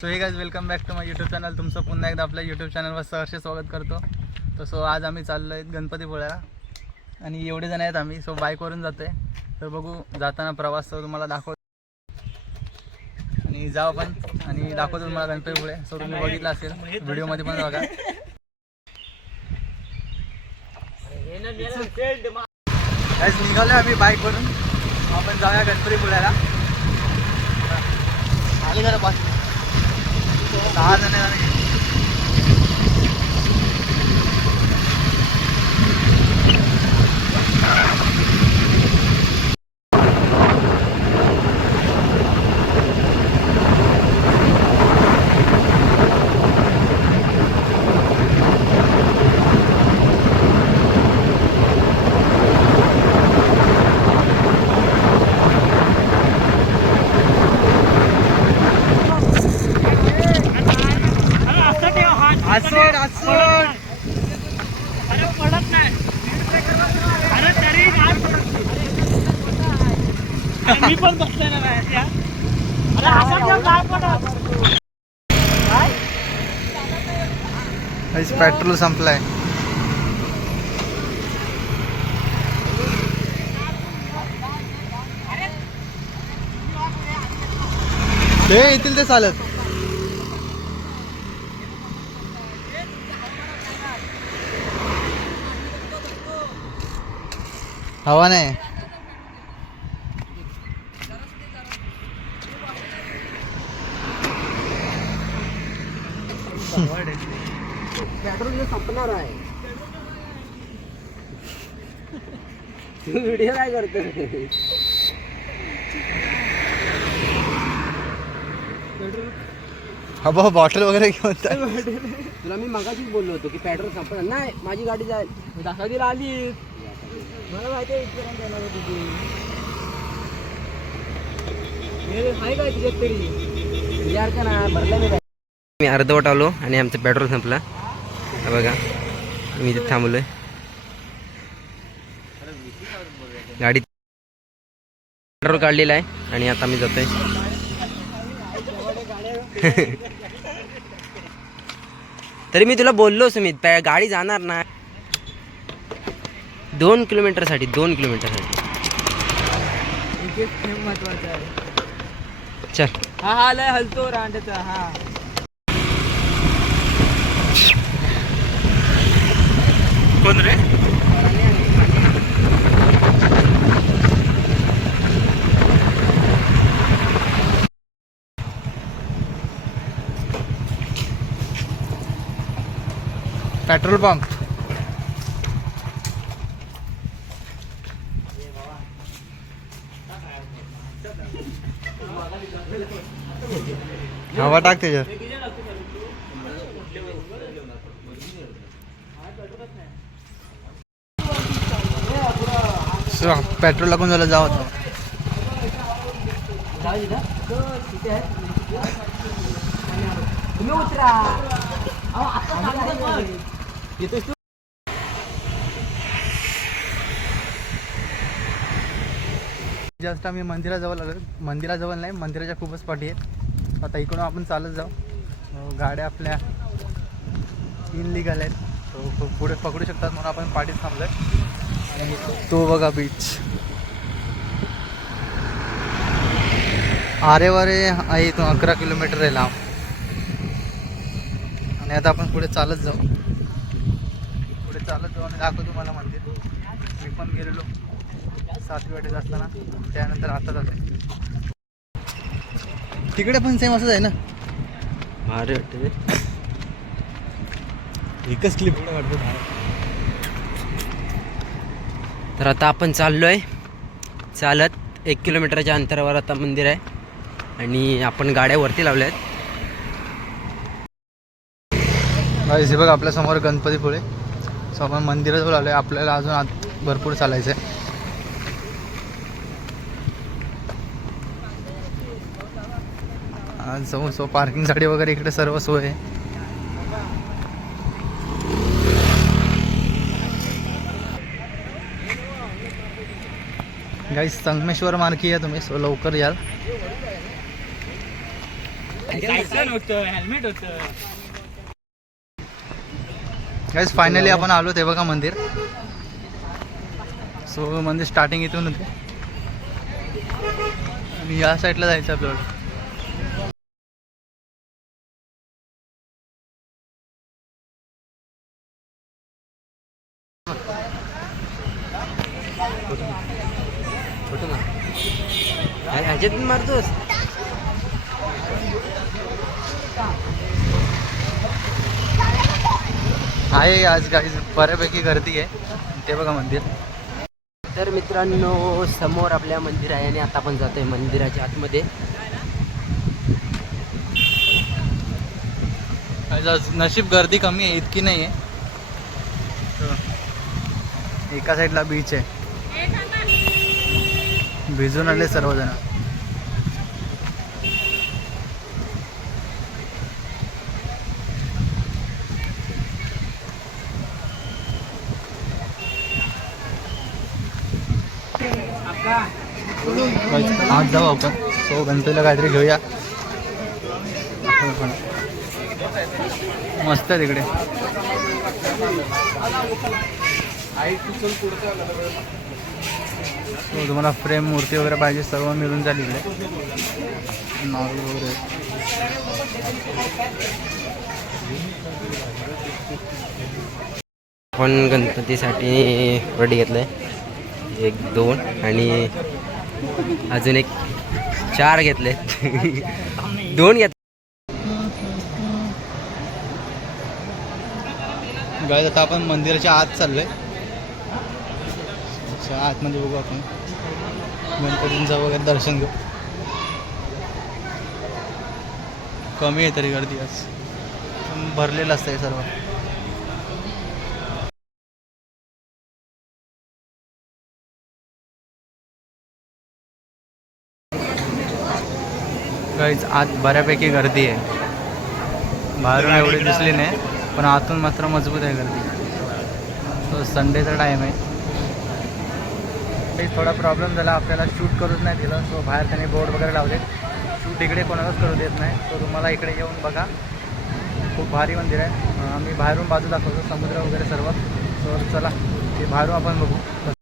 So hey guys welcome back to my YouTube channel तुमचं पुन्हा एकदा आपल्या यूट्यूब चॅनलवर सहर्ष स्वागत करतो. तर सो आज आम्ही चाललो आहेत गणपतीपुळ्याला. आणि एवढे जण आहेत आम्ही सो बाईकवरून जातो आहे तर बघू जाताना प्रवास तर तुम्हाला दाखव आणि जाऊ आपण. आणि दाखवतो तुम्हाला गणपतीपुळे. सो तुम्ही बघितलं असेल व्हिडिओमध्ये पण बघा. निघालो निघालो आम्ही बाईकवरून आपण जाऊया गणपतीपुळ्याला. आले जरा बस सहा जण मी पण बसले ना काय त्या अरे असं जर काय पडत गाईज पेट्रोल संपलाय. ते येतील ते चालत. हवा नाही. संपणार आहे. व्हिडिओ काय करतो हवा बॉटल वगैरे घेऊन. तुला मी मगाशीच बोललो होतो की पेट्रोल संपणार. नाही माझी गाडी जाईल. दाखवायला आली मला माहिती आहे इथपर्यंत येणार आहे हे काय तुझ्यात तरी? विचार का ना भरला मी मी अर्धवट आलो आणि आमचं पेट्रोल संपला. हा बघा मी इथे थांबलोय. गाडी पेट्रोल काढलेलं आहे आणि आता मी जातोय. तरी मी तुला बोललो सुमित गाडी जाणार ना. दोन किलोमीटरसाठी दोन किलोमीटरसाठी आहे चल. हा हा लय हलतो रांडचा हा. कोण रे पेट्रोल पंप हवा टाक त्याच्यात पेट्रोल लागून झालं जाऊ आता. जस्ट आम्ही मंदिराजवळ आलो. मंदिराजवळ नाही मंदिराच्या खूपच पाठी आहेत. आता इकडून आपण चालत जाऊ. गाड्या आपल्या तीन लिगल आहेत. पुढे पकडू शकतात म्हणून आपण पाठीत थांबलो आहे तो बघा बीच आरे वारे आहे इथून अकरा किलोमीटर आहे लांब. आणि आता आपण पुढे चालत जाऊ. पुढे चालत जाऊ आणि दाखवतो तुम्हाला मंदिर. मी पण गेलेलो. सातवी वाटेत असताना. त्यानंतर आता जाते तिकडे पण सेम असंच आहे ना? अरे वाटते एकच क्लिप वाटतं तर आता आपण चाललो आहे चालत एक किलोमीटरच्या अंतरावर आता मंदिर आहे. आणि आपण गाड्या वरती लावल्या आहेत हे बघ आपल्यासमोर गणपतीपुळे सो आपण मंदिराजवळ आहे आपल्याला अजून आत भरपूर चालायचं आहे आज सो पार्किंगसाठी वगैरे इकडे सर्व सोय आहे. गाईस संगमेश्वर मार्की या तुम्ही सो लवकर याल. गाईस गाईज फायनली आपण आलो ते बघा मंदिर. सो मंदिर स्टार्टिंग इथून होते. आणि या साईडला जायचं आपल्याला. आहे आज गाईज बऱ्यापैकी गर्दी आहे. ते बघा मंदिर. तर मित्रांनो समोर आपल्या मंदिर आहे आणि आता आपण जातोय मंदिराच्या आतमध्ये. नशीब गर्दी कमी आहे इतकी नाही आहे. एका साईडला बीच आहे. भिजून आले सर्वजण. आज जाऊ आपण. सो गणपतीला काहीतरी घेऊया. मस्त आहे तिकडे. So, तुम्हाला फ्रेम मूर्ती वगैरे पाहिजे सर्व मिळून जाईल इकडे. नॉर्मल वगैरे. आपण गणपतीसाठी रेडी आहे एक दोन आणि अजून एक चार घेतले. दोन घेत गाईज आता आपण मंदिराच्या आत चाललोय. आतमध्ये बघू आपण. गणपतींचं वगैरे दर्शन घेऊ. कमी आहे तरी गर्दी आज. भरलेलं असतं हे सर्व. आज आत बऱ्यापैकी गर्दी आहे. बाहेरून एवढी दिसली नाही पण आतून मात्र मजबूत आहे गर्दी. तो संडेचा टाईम आहे. काही थोडा प्रॉब्लेम झाला आपल्याला शूट करूच नाही दिलं सो बाहेर त्याने बोर्ड वगैरे लावले शूट इकडे कोणालाच करू देत नाही सो तुम्हाला इकडे येऊन बघा. खूप भारी मंदिर आहे. आम्ही बाहेरून बाजू दाखवतो समुद्र वगैरे सर्व. सो चला ते बाहेरून आपण बघू.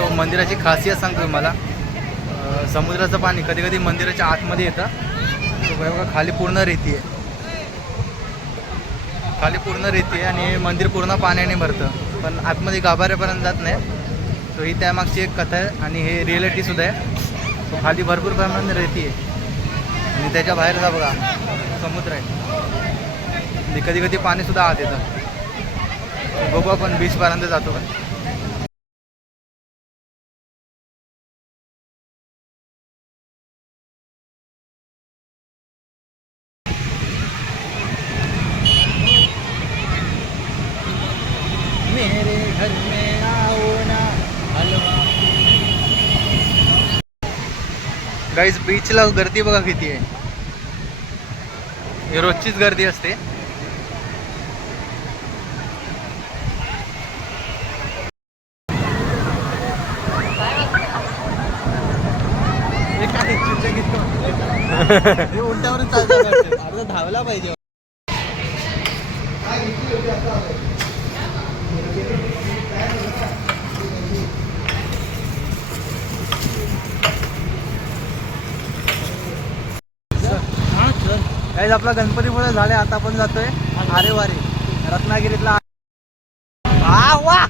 सो मंदिराची खासियत सांगतो तुम्हाला समुद्राचं पाणी कधी कधी मंदिराच्या आतमध्ये येतं. बघा खाली पूर्ण रेती आहे. खाली पूर्ण रेती आहे आणि मंदिर पूर्ण पाण्याने भरतं. पण आतमध्ये गाभाऱ्यापर्यंत जात नाही. सो ही त्यामागची एक कथा आहे आणि हे रिॲलिटीसुद्धा आहे. सो खाली भरपूर प्रमाणात रेती आहे. आणि त्याच्या बाहेर जा बघा समुद्र आहे. आणि कधी कधी पाणीसुद्धा आत येतं. बघू आपण बीचपर्यंत जातो का? गाईज बीचला गर्दी बघा किती आहे. ही रोजचीच गर्दी असते. अर्धा धावला पाहिजे. काहीच आपला गणपतीपुळे झाले आता आपण जातोय आरे वारे रत्नागिरीतला वा वा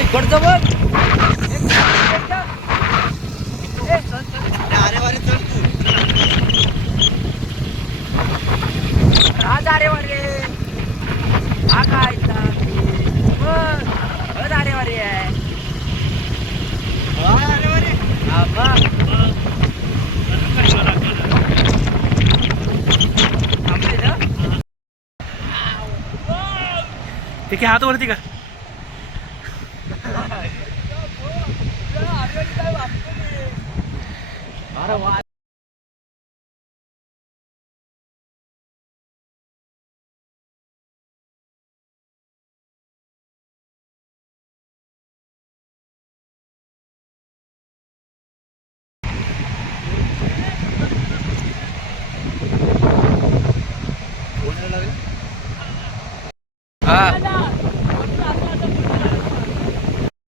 इकडचं बघ आरे वारे चल तू आज अरे वारे हा काय अरे वारे आहे ठीक आहे हात वरती का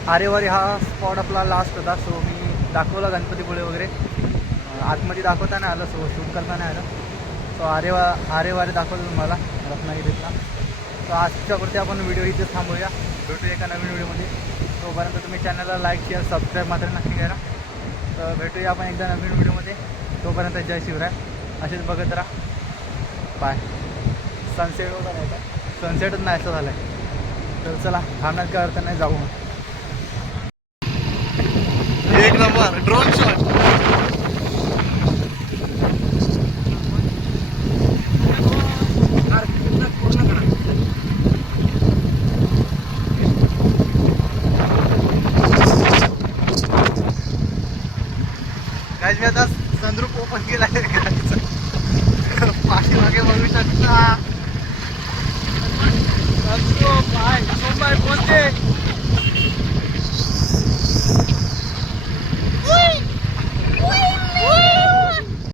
आरेवारी हा स्पॉट आपला लास्ट होता सो मी दाखवला गणपतीपुळे वगैरे. आतमध्ये दाखवता नाही आलं सो शूट करता नाही आलं. सो आरेवा आरेवारी दाखवलं तुम्हाला रत्नागिरीतला. सो आजच्यावरती आपण व्हिडिओ इथेच थांबूया. भेटूया एका नवीन व्हिडिओमध्ये तोपर्यंत तुम्ही चॅनलला लाईक शेअर सबस्क्राईब मात्र नक्की करा. तर भेटूया आपण एकदा नवीन व्हिडिओमध्ये तोपर्यंत जय शिवराय. असेच बघत राहा. बाय सनसेट होता नाही का? सनसेटच नाही असं झालं आहे तर चला थांबण्यात काय अर्थ नाही जाऊ मग. एक नंबर ड्रोन शॉट मी आता संद्रूप ओपन केला आहे. गाडीचं पाठीमागे बघू शकता. बाय कोणते